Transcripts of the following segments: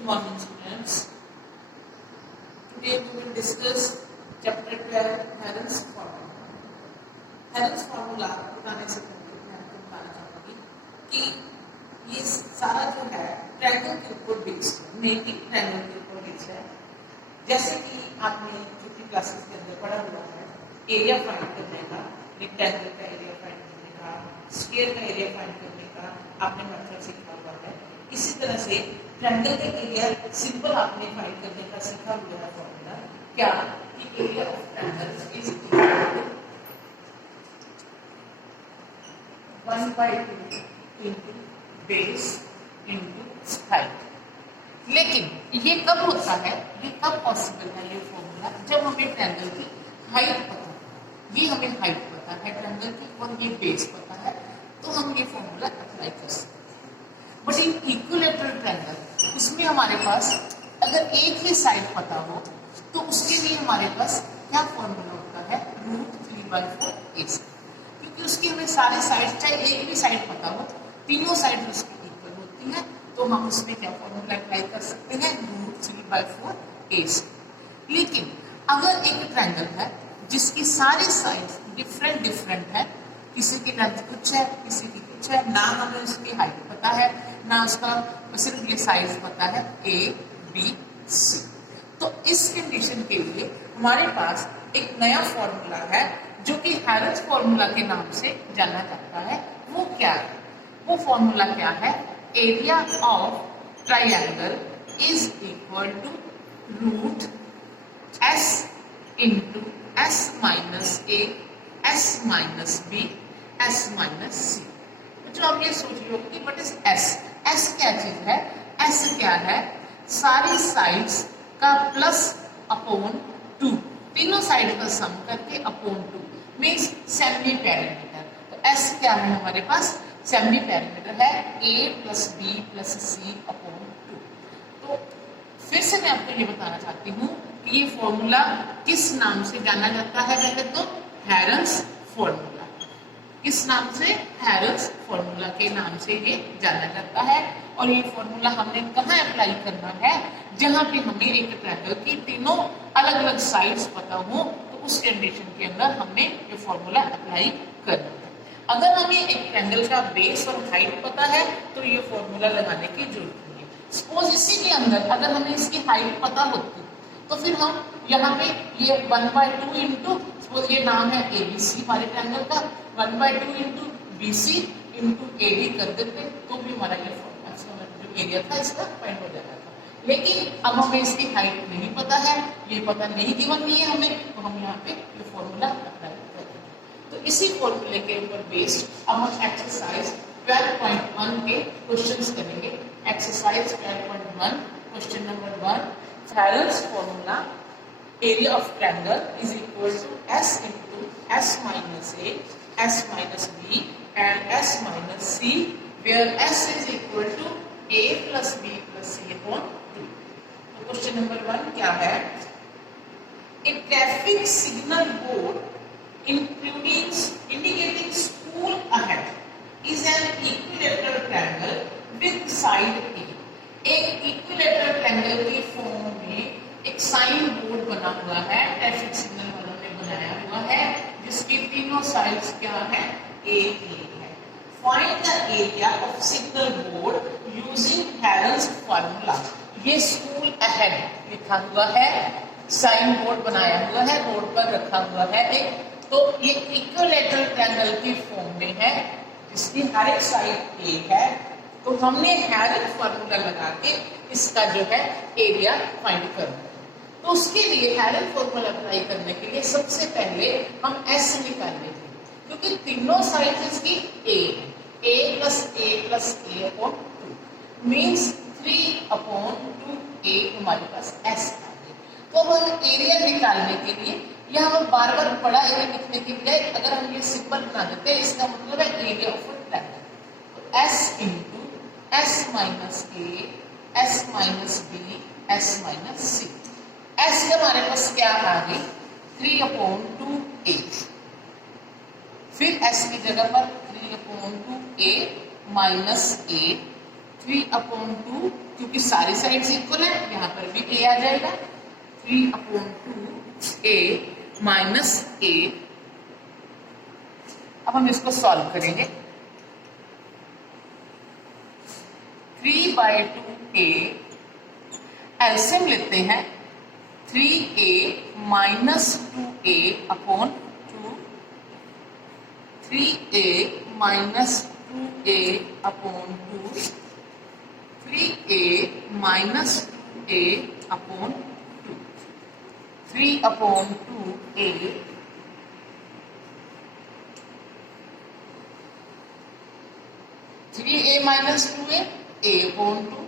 Good morning, students. Today we will discuss chapter 12 Heron's formula. Heron's formula बताने से पहले मैं आपको बताना चाहूँगी कि ये सारा जो है ट्रायंगल के ऊपर बेस्ड है, मेनली ट्रायंगल के ऊपर बेस्ड है। जैसे कि आपने छोटी क्लासेस के अंदर पढ़ा हुआ है, एरिया फाइंड करने का, रेक्टेंगल का एरिया फाइंड करने का, स्फीयर का एरिया फाइंड करने का आपने मेथड सीखा हुआ है। इसी तरह से ट्रायंगल का एरिया सिंपल आपने फाइंड करने का सीखा हुआ है फॉर्मूला क्या कि area of triangle is equal to 1/2 into base into height. लेकिन ये कब होता है, ये कब पॉसिबल है ये फॉर्मूला, जब हमें ट्रायंगल की हाइट पता है। ये हमें हाइट पता है ट्रायंगल की और ये बेस पता है, तो हम ये फॉर्मूला अप्लाई कर सकते हैं। बट इन इक्विलैटरल ट्रायंगल उसमें हमारे पास अगर एक ही साइड पता हो तो उसके लिए हमारे पास क्या फॉर्मूला होता है, √3/4 AC, क्योंकि उसकी हमें सारे साइड, चाहे एक भी साइड पता हो, तीनों साइड उसकी इक्वल होती है, तो हम उसमें क्या फॉर्मूला अप्लाई कर सकते हैं, √3/4 AC। लेकिन अगर एक ट्रायंगल है जिसकी सारी साइड्स डिफरेंट डिफरेंट है, किसी की लेंथ कुछ है, किसी की कुछ है, ना हमें उसकी हाइट पता है, ना उसका सिर्फ ये साइज पता है ABC, तो इस कंडीशन के लिए हमारे पास एक नया फॉर्मूला है जो कि हेरन्स फॉर्मूला के नाम से जाना जाता है। वो क्या है, वो फॉर्मूला क्या है, area of triangle is equal to √S into S minus A S minus B S minus C। जो आप ये सोच रहे हो कि बट इस S क्या चीज है, S क्या है, सारी साइड्स का प्लस अपॉन 2, तीनों साइड का सम करके अपॉन 2 मीन्स सेमी पैरामीटर। तो S क्या है हमारे पास, सेमी पैरामीटर है A plus B plus C upon 2। तो फिर से मैं आपको ये बताना चाहती हूँ कि ये फॉर्मूला किस नाम से जाना जाता है, पहले तो हेरन्स फॉर्मूला। किस नाम से, हेरन्स फॉर्मूला के नाम से ये जाना जाता है। और ये फॉर्मूला हमने कहाँ अप्लाई करना है, जहाँ पे हमें एक ट्रायंगल की तीनों अलग अलग साइड्स पता हो, तो उस कंडीशन के अंदर हमने ये फॉर्मूला अप्लाई करना है। अगर हमें एक ट्रायंगल का बेस और हाइट पता है तो ये फॉर्मूला लगाने की जरूरत नहीं है। सपोज इसी के अंदर अगर हमें इसकी हाइट पता होती तो फिर हम यहाँ पे ये 1/2 इंटू, सपोज ये नाम है ABC हमारे ट्रायंगल का, 1/2 इंटू BC इंटू AD कर देते तो भी हमारा ये फॉर्मूला जो एरिया था इसका फाइंड हो जाता था। लेकिन अब हमें इसकी हाइट नहीं पता है, ये पता नहीं गिवन नहीं है हमें, तो हम यहाँ पे ये फॉर्मूला अप्लाई करेंगे। तो इसी फॉर्मूले के ऊपर बेस्ड अब हम एक्सरसाइज 12.1 के क्वेश्चंस करेंगे। Exercise 12.1 question number 1, herons formula area of triangle is equal to S into S minus A, S minus B and S minus C, where S is equal to A plus B plus C upon 2. तो question number 1 क्या है, a traffic signal board indicating school ahead is an equilateral triangle with side A. एक equilateral triangle की form में एक sign board बना हुआ है, ट्रैफिक सिग्नल वालों ने बनाया हुआ है, जिसकी तीनों साइड्स क्या है, एक ही है। Find the area of signal board using herons formula. ये स्कूल अहेड लिखा हुआ है, साइन बोर्ड बनाया हुआ है, रोड पर रखा हुआ है एक, तो ये इक्विलेटरल ट्रायंगल की फॉर्म में है जिसकी हर एक साइड ए है। तो हमने हेरन्स फॉर्मूला लगा के इसका जो है एरिया फाइंड करना है। तो उसके लिए हेरन्स फॉर्मूला अप्लाई करने के लिए सबसे पहले हम S निकाल लेते हैं, क्योंकि तीनों साइड्स इसकी A plus A upon 2 means 3/2 A हमारे पास S आ गया। तो अब हम एरिया निकालने के लिए यहाँ हम बार बार बड़ा एरिया लिखने के बजाय अगर हम ये सिंपल बना देते हैं, इसका मतलब है एरिया ऑफ ट्रायंगल। तो S into S minus A S minus B S minus C। S का हमारे पास क्या आ गई, 3/2 A, फिर S की जगह पर 3/2 A माइनस A 3/2, क्योंकि सारी साइड्स इक्वल है, यहाँ पर भी a आ जाएगा। 3/2 a माइनस a। अब हम इसको सॉल्व करेंगे। 3/2a एलसीएम लेते हैं। 3a minus 2a upon 2, 3a minus 2a upon 2, 3a minus 2a upon 2, 3/2a 3a minus 2a a upon 2,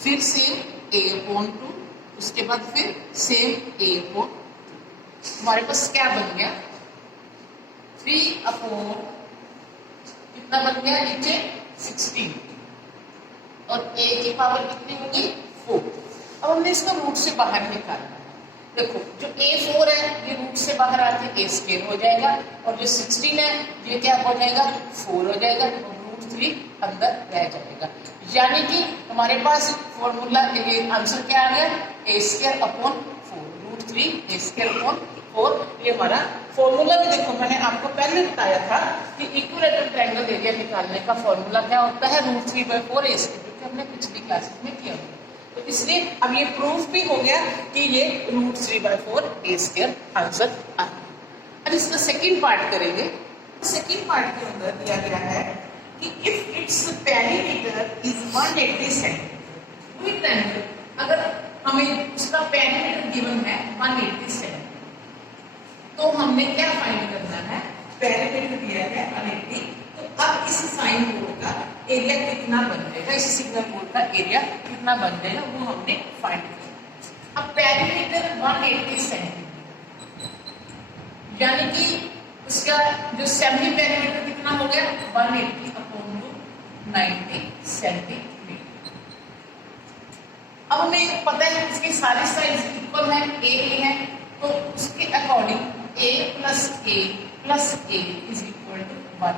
फिर सेम a अपॉन 2, उसके बाद फिर सेम a अपॉन 2। हमारे पास क्या बन गया? 3 अपॉन कितना बन गया नीचे 16, और a की पावर कितनी होगी 4। अब हमने इसको रूट से बाहर निकालना है। देखो जो a4 है ये रूट से बाहर आके a स्क्वायर हो जाएगा, और जो 16 है ये क्या हो जाएगा 4 हो जाएगा, और रूट 3 अंदर रह जाएगा। यानी कि हमारे पास फॉर्मूला ये आंसर क्या आ गया a square upon 4, root 3 a square upon 4। ये हमारा फॉर्मूला भी देखो मैंने आपको पहले बताया था कि इक्विलेटरल ट्रायंगल एरिया निकालने का फॉर्मूला क्या होता है, रूट 3/4 a स्क्वायर, जो कि हमने पिछली क्लासेस में किया हुआ। तो इसलिए अब ये प्रूफ भी हो गया कि ये रूट 3/4 a स्क्वायर आंसर आ गया। अब इसका सेकंड पार्ट करेंगे। सेकंड पार्ट के अंदर दिया गया है कि if its perimeter is 180 centimetre, कोई ट्रायंगल अगर हमें उसका पेरीमीटर गिवन है 180 सेंटीमीटर, तो हमने क्या फाइंड करना है, पेरीमीटर दिया है 180, तो अब इस साइन बोर्ड का एरिया कितना बन जाएगा, इस सिग्नल बोर्ड का एरिया कितना बन जाएगा वो हमने फाइंड किया। अब पेरीमीटर 180 सेंटीमीटर, यानी कि उसका जो सेमी पेरीमीटर कितना हो गया 180 अपॉन 90 सेंटीमीटर। अब हमें पता है इसकी सारी साइड्स इक्वल है, a है, तो उसके according a plus a is equal to 1।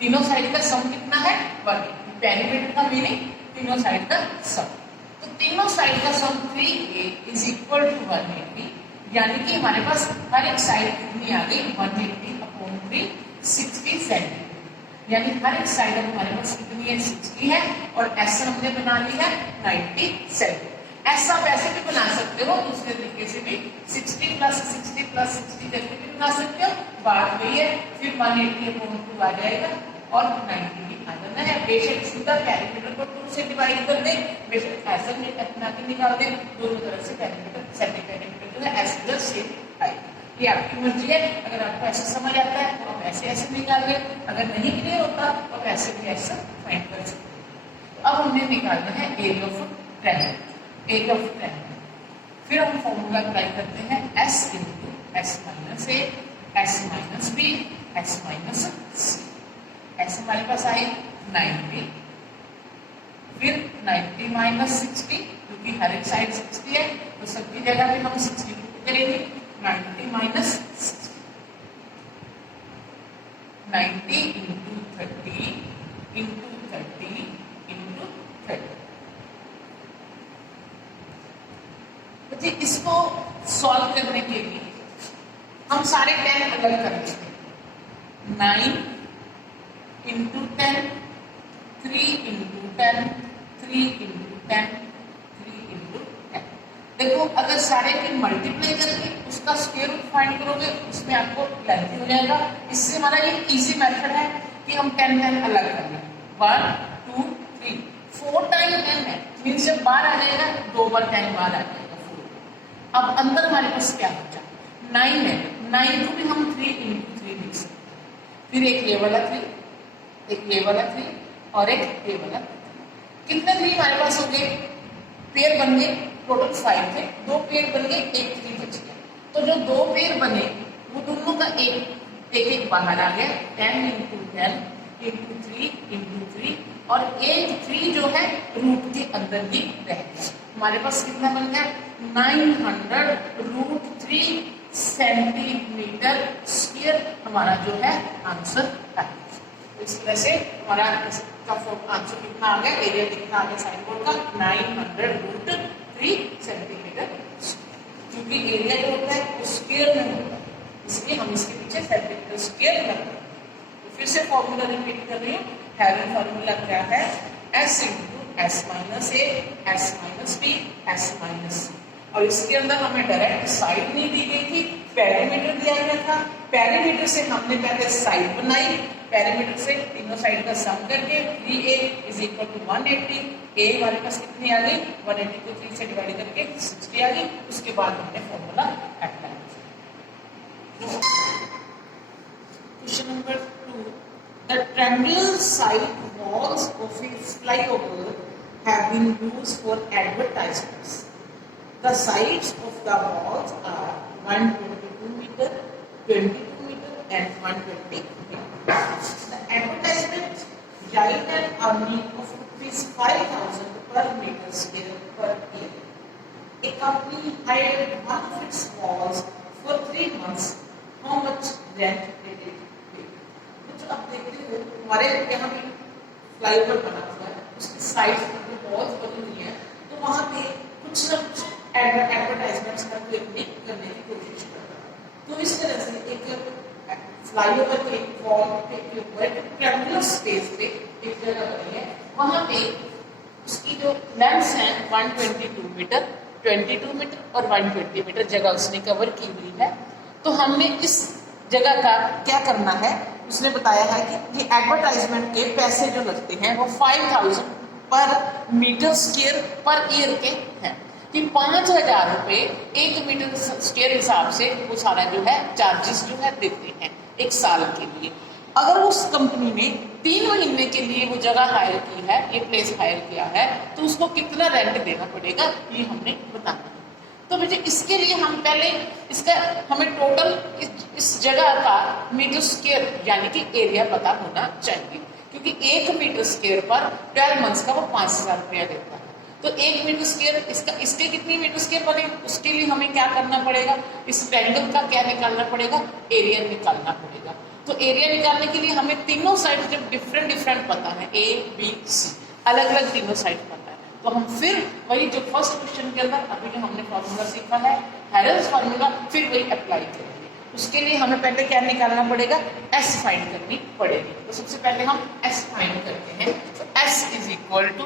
तीनों साइड का सम कितना है 180। पेरीमीटर का मीनिंग तीनों साइड का सम, तो तीनों साइड का सम 3a इज इक्वल टू 180, यानी कि हमारे पास हर एक साइड कितनी आ गई 180 अपॉन 3 60 सेंटीमीटर, यानी हर एक साइड हमारे पास कितनी है 60 है, और ऐसा हमने बना ली है 90 सेंटीमीटर। ऐसा आप ऐसे भी बना सकते हो, दूसरे तरीके से भी 60 प्लस 60 प्लस 60 करके भी बना सकते हो। बात वही है, फिर 180 अपॉन 2 आ जाएगा और 90 भी आ जाना है। बेशक सीधा पेरीमीटर को 2 से डिवाइड कर दे, बेशक ऐसा में अपना के निकाल दे, दोनों तरफ से पेरीमीटर सेमी पेरीमीटर जो है एज वेल सेम आएगा। ये आपकी मर्जी है, अगर आपको ऐसा समझ आता है तो आप ऐसे ऐसे निकाल दे, अगर नहीं क्लियर होता तो आप ऐसे भी ऐसा फाइंड कर सकते हो। अब हमने निकालना है area of triangle, area of triangle. फिर हम फॉर्मूला अप्लाई करते हैं s into s minus a, s minus b, s minus c। s हमारे पास आई 90, फिर 90 माइनस 60, क्योंकि हर एक साइड 60 है तो सबकी जगह पे हम 60 करेंगे। 90 माइनस 60, 90 इंटू 30 इंटू 30 इंटू 30। जी इसको सॉल्व करने के लिए हम सारे 10 अलग कर लेते हैं। 9 इंटू 10, 3 इंटू 10, 3 इंटू 10, 3 इंटू 10। देखो अगर सारे की मल्टीप्लाई करके उसका स्क्वायर रूट फाइंड करोगे उसमें आपको लेंथी हो जाएगा। इससे हमारा ये इजी मेथड है कि हम 10 अलग कर लें। 1 2 3 4 टाइम 10 है, मीन्स जब बार आ जाएगा 2 बार 10 बार आ जाएगा। अब अंदर हमारे पास क्या बचा 9 है, 9 को भी हम 3 इंटू 3 लिख सकते हैं। फिर एक ये वाला 3, एक ये वाला 3 और एक ये वाला 3। कितने 3 हमारे पास हो गए, पेयर बन गए, टोटल 5 थे, 2 पेयर बन गए, एक 3 बच गया। तो जो 2 पेयर बने वो दोनों का एक बाहर आ गया। 10 इंटू 10 इंटू 3 इंटू 3, और एक 3 जो है रूट के अंदर ही रह गया। हमारे पास कितना बन गया 900√3 सेंटीमीटर स्क्वायर हमारा जो है आंसर है। इस तरह से हमारा इसका आंसर कितना आ गया, एरिया कितना आ गया साइन बोर्ड का 900√3 सेंटीमीटर। क्योंकि एरिया जो होता है वो स्क्वायर में होता है, इसलिए हम इसके पीछे सेंटीमीटर स्क्वायर में करते हैं। तो फिर से फॉर्मूला रिपीट कर रही हूँ। हेवन फॉर्मूला क्या है, S into S minus A S minus B S minus c. और इसके अंदर हमें डायरेक्ट साइड नहीं दी गई थी, पेरीमीटर दिया गया था। पेरीमीटर से हमने पहले साइड बनाई, पेरीमीटर से तीनों साइड का सम करके 3a is equal to 180। a हमारे पास कितनी आ गई, 180 को 3 से डिवाइड करके 60 आ गई। उसके बाद हमने फॉर्मूला अप्लाई किया। Question number 2, the triangular side walls of a flyover have been used for advertisements. The sides of the walls are 122 meter, 22 meter and 120 meter. The advertisement write an earning of ₹5,000 per meter square per year. A company hired one of its walls for 3 months. How much rent did it pay? तो अब देखते हो हमारे यहाँ भी flyover बना हुआ है, उसकी साइड में वॉल्स बनी हुई है, तो वहाँ पे कुछ ना कुछ एडवर्टाइजमेंट्स करके करने की कोशिश कर रहा है। तो इस तरह से एक फ्लाईओवर के वॉल के ऊपर एक ट्रायंगुलर स्पेस पे एक जगह बनी है, वहाँ पे उसकी जो लेंथ है 122 मीटर, 22 मीटर और 120 मीटर जगह उसने कवर की हुई है। तो हमने इस जगह का क्या करना है, उसने बताया है कि ये एडवर्टाइजमेंट के पैसे जो लगते हैं वो 5,000 पर मीटर स्क्वायर पर ईयर के हैं, कि 5,000 रुपये 1 मीटर स्क्वायर हिसाब से वो सारा जो है चार्जेस जो है देते हैं 1 साल के लिए। अगर उस कंपनी ने 3 महीने के लिए वो जगह हायर की है, ये प्लेस हायर किया है, तो उसको कितना रेंट देना पड़ेगा ये हमने बताना है। तो मुझे इसके लिए हम पहले इसका हमें टोटल इस जगह का मीटर स्क्वायर यानी कि एरिया पता होना चाहिए, क्योंकि 1 मीटर स्क्वायर पर 12 मंथ्स का वो 5,000 रुपया देता है। तो 1 मीटर स्क्वायर इसके कितनी मीटर स्क्वायर बने, उसके लिए हमें क्या करना पड़ेगा, इस ट्रायंगल का क्या निकालना पड़ेगा, एरिया निकालना पड़ेगा। तो एरिया निकालने के लिए हमें तीनों साइड जब डिफरेंट पता है, A B C अलग अलग तीनों साइड पता है, तो हम फिर वही जो फर्स्ट क्वेश्चन के अंदर अभी जो हमने फॉर्मूला सीखा है हेरल्स फार्मूला, फिर वही अप्लाई करेंगे। उसके लिए हमें पहले क्या निकालना पड़ेगा, S फाइंड करनी पड़ेगी। तो सबसे पहले हम S फाइंड करते हैं। तो S is equal to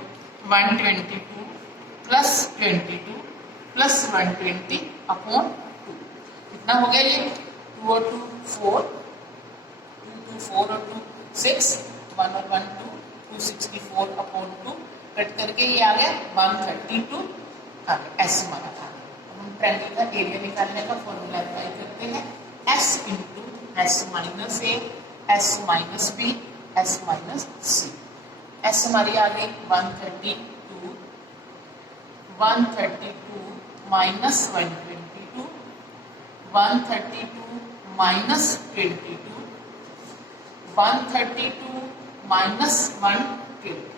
122 plus 22 plus 120 upon 2। कितना हो गया ये, 2 और 2 4, 2 2 4 और 2 6, 1 और 1 2, 264 अपॉन 2 कट करके ये आ गया 132 आ गया। S हमारा आ गया। हम ट्रायंगल का एरिया निकालने का फॉर्मूला अप्लाई करते हैं, S into S minus A S minus B S minus C. S हमारी आ गई 132 माइनस 122, 132 माइनस 22, 132 माइनस 120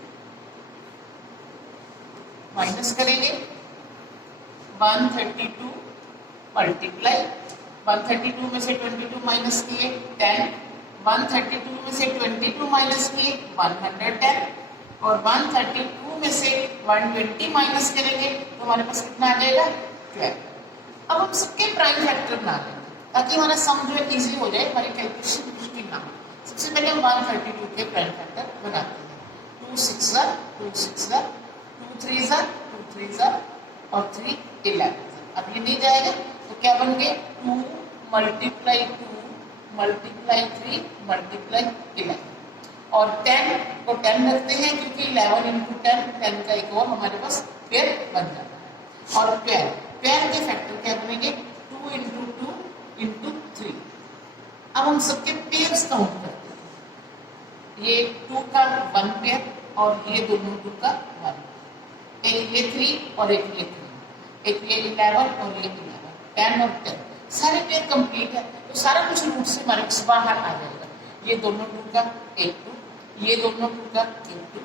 माइनस करेंगे 132 मल्टीप्लाई 132 में से 22 माइनस किए 10, 132 में से 22 माइनस किए 110 और 132 में से 120 माइनस करेंगे तो हमारे पास कितना आ जाएगा 12। अब हम सबके प्राइम फैक्टर बना लेंगे ताकि हमारा सम जो है इजी हो जाए, हमारी कैलकुलेशन मुश्किल ना हो। सबसे पहले हम 132 के प्राइम फैक्टर बनाते हैं। 2 6 2 6 2 3 2 3 और 3 11। अब ये नहीं जाएगा तो क्या बन गए 2 मल्टीप्लाई 2 मल्टीप्लाई 3 मल्टीप्लाई 11 और 10 को 10 रखते हैं क्योंकि 11 इंटू 10 का एक और हमारे पास पेयर बन जाता है। और पेयर के फैक्टर क्या बनेंगे 2 इंटू 2 इंटू 3। अब हम सबके पेयर्स काउंट करते हैं, ये 2 का 1 पेयर और ये दोनों 2 का 1, एक ये 3 और एक ये 3, एक ये 11 और ये 11, 10 और 10 सारे पेयर कंप्लीट है। तो सारा कुछ रूट से हमारे पास बाहर आ जाएगा। ये दोनों 2 का एक 2, ये दोनों 2 का एक 2,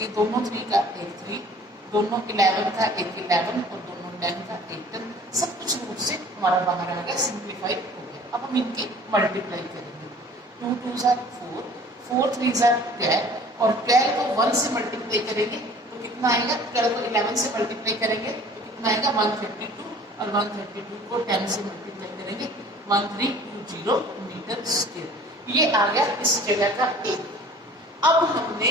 ये दोनों 3 का एक 3, दोनों 11 का एक 11 और दोनों 10 का एक 10। सब कुछ रूट से हमारा बाहर आ गया, सिंप्लीफाई हो गया। अब हम इनकी मल्टीप्लाई करेंगे। 2 2 4, 4 3 ज़ा 12 और 12 को 1 से मल्टीप्लाई करेंगे तो कितना आएगा, 12 को 11 से मल्टीप्लाई करेंगे तो कितना आएगा 132 और 132 को 10 से मल्टीप्लाई करेंगे 1320 मीटर स्क्वायर। ये आ गया इस जगह का ए। अब हमने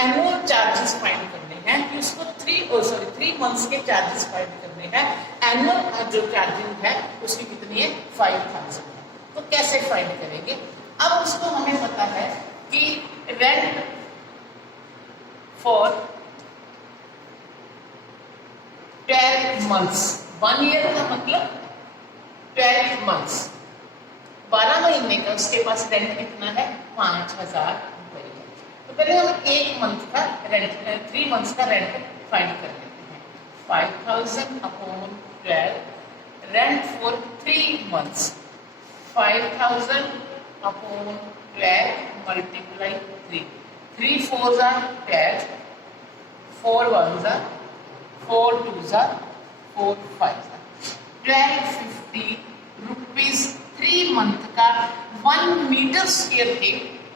एनुअल चार्जेस फाइंड करने हैं कि उसको 3 मंथ्स के चार्जेस फाइंड करने हैं। एनुअल जो चार्जिंग है उसकी कितनी है 5000 है। तो कैसे फाइंड करेंगे, अब उसको हमें पता है कि रेंट फॉर 12 मंथ्स, 1 ईयर का मतलब 12 मंथ्स, 12 महीने का उसके पास रेंट कितना है 5000 रुपए। तो पहले हम 1 मंथ का रेंट 3 मंथ्स का रेंट फाइंड कर लेते हैं। 5000 upon 12 rent for 3 months, 5000 upon 12 multiply 3, 3 4 ज़ा 10, 4 1 ज़ा 4 2 ज़ा 4 5 ज़ा 1250 रुपीज 3 मंथ का 1 मीटर स्क्वायर के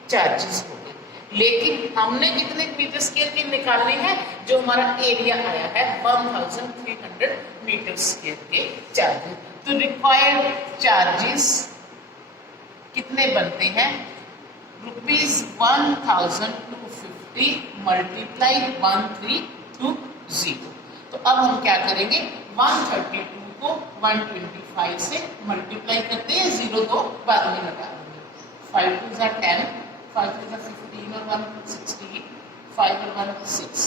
चार्जेस हो गए। लेकिन हमने कितने मीटर स्क्वायर के निकालने हैं, जो हमारा एरिया आया है 1300 मीटर स्क्वायर के चार्जेस। तो रिक्वायर्ड चार्जेस कितने बनते हैं, रुपीज 1250 मल्टीप्लाई 1320। तो अब हम क्या करेंगे, 132 को 125 से मल्टीप्लाई करते हैं, 0 तो बाद में लगा देंगे। 5 2 ज़ा 10, 5 3 ज़ा 15 और 1 16, 5 और 1 6,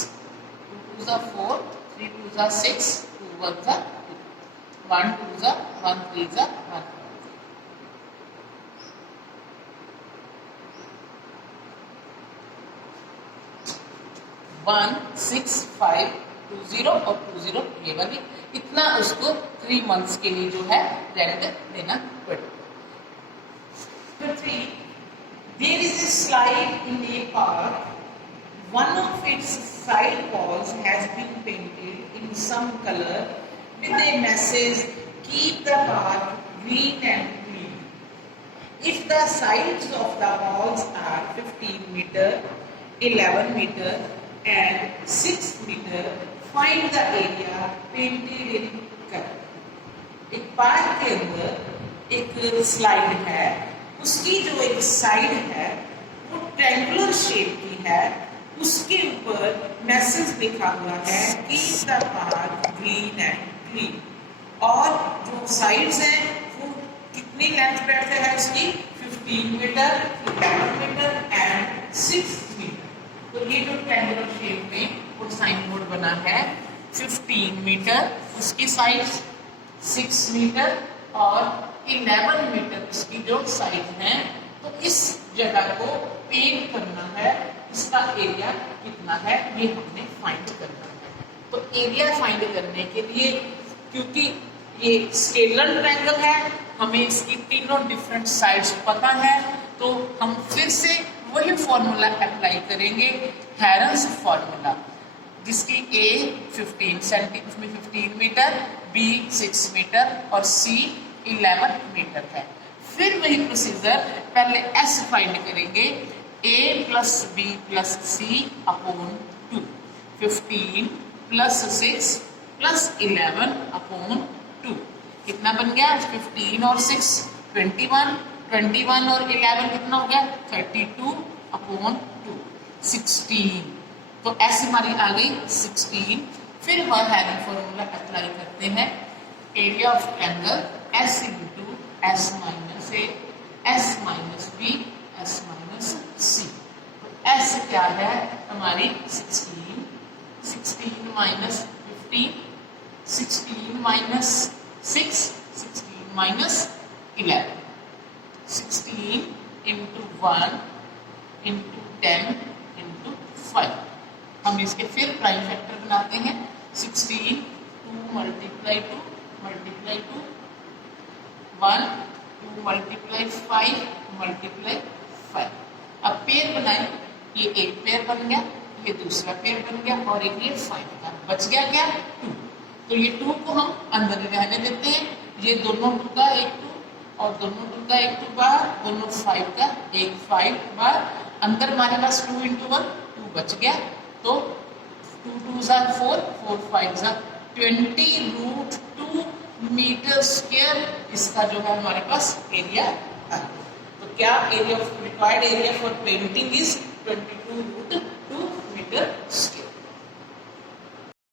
2 2 ज़ा 4, 3 2 ज़ा 6, 2 1 ज़ा 2, 1 2 ज़ा 1 3 ज़ा 1 1 6 5 2 0 और 2 0 ये वाली, इतना उसको 3 मंथ्स के लिए जो है रेंट देना पड़ेगा। There is a slide in a park. One of its side walls has been painted in some color with a message, "Keep the park green and clean." If the sides of the walls are 15 meter, 11 meter and 6 meter, find the area painted in color. एक park के अंदर एक slide है, उसकी जो एक side है वो ट्रायंगुलर शेप की है, उसके ऊपर मैसेज लिखा हुआ है keep the park green and clean. और जो साइड्स हैं वो कितनी लेंथ ब्रेड्थ है उसकी 15 मीटर, 11 मीटर एंड 6 मीटर। तो ये जो ट्रायंगुलर शेप में वो साइन बोर्ड बना है 15 मीटर उसकी साइड, 6 मीटर और 11 मीटर इसकी जो साइड है। तो इस जगह को पेंट करना है, इसका एरिया कितना है ये हमने फाइंड करना है। तो एरिया फाइंड करने के लिए, क्योंकि ये स्केलर ट्रायंगल है, हमें इसकी तीनों डिफरेंट साइड्स पता है, तो हम फिर से वही फॉर्मूला अप्लाई करेंगे, हेरन्स फॉर्मूला, जिसकी ए 15 मीटर, बी 6 मीटर और सी 11 मीटर है। फिर वही प्रोसीजर, पहले एस फाइंड करेंगे, ए प्लस बी प्लस सी अपॉन 2, 15 प्लस 6 प्लस 11 अपॉन 2, कितना बन गया 15 और 6 21, 21 और 11 कितना हो गया 32 अपॉन 2, 16। तो एस हमारी आ गई 16। फिर वह हेरन फॉर्मूला अप्लाई करते हैं, area of triangle s into S minus A, S minus B, S minus c. तो एस क्या है हमारी 16, 16 minus 15, 16 minus 6, 16 minus 11, 16 into 1 into 10 into 5। हम इसके फिर प्राइम फैक्टर बनाते हैं, 16 2 मल्टीप्लाई 2 मल्टीप्लाई 2 1 2 मल्टीप्लाई 5 मल्टीप्लाई 5। अब पेयर बनाए, ये एक पेयर बन गया, ये दूसरा पेयर बन गया और एक ये 5 का बच गया क्या 2। तो ये 2 को हम अंदर रहने देते हैं, ये दोनों 2 का एक 2 और दोनों 2 का एक 2 बाहर, दोनों 5 का एक 5 बाहर अंदर हमारे पास 2 इंटू 1 2 बच गया, तो 2 2 ज़ा 4 4 5 ज़ा 20√2 मीटर स्क्वायर इसका जो है हमारे पास एरिया है। तो क्या area required area for painting is 22√2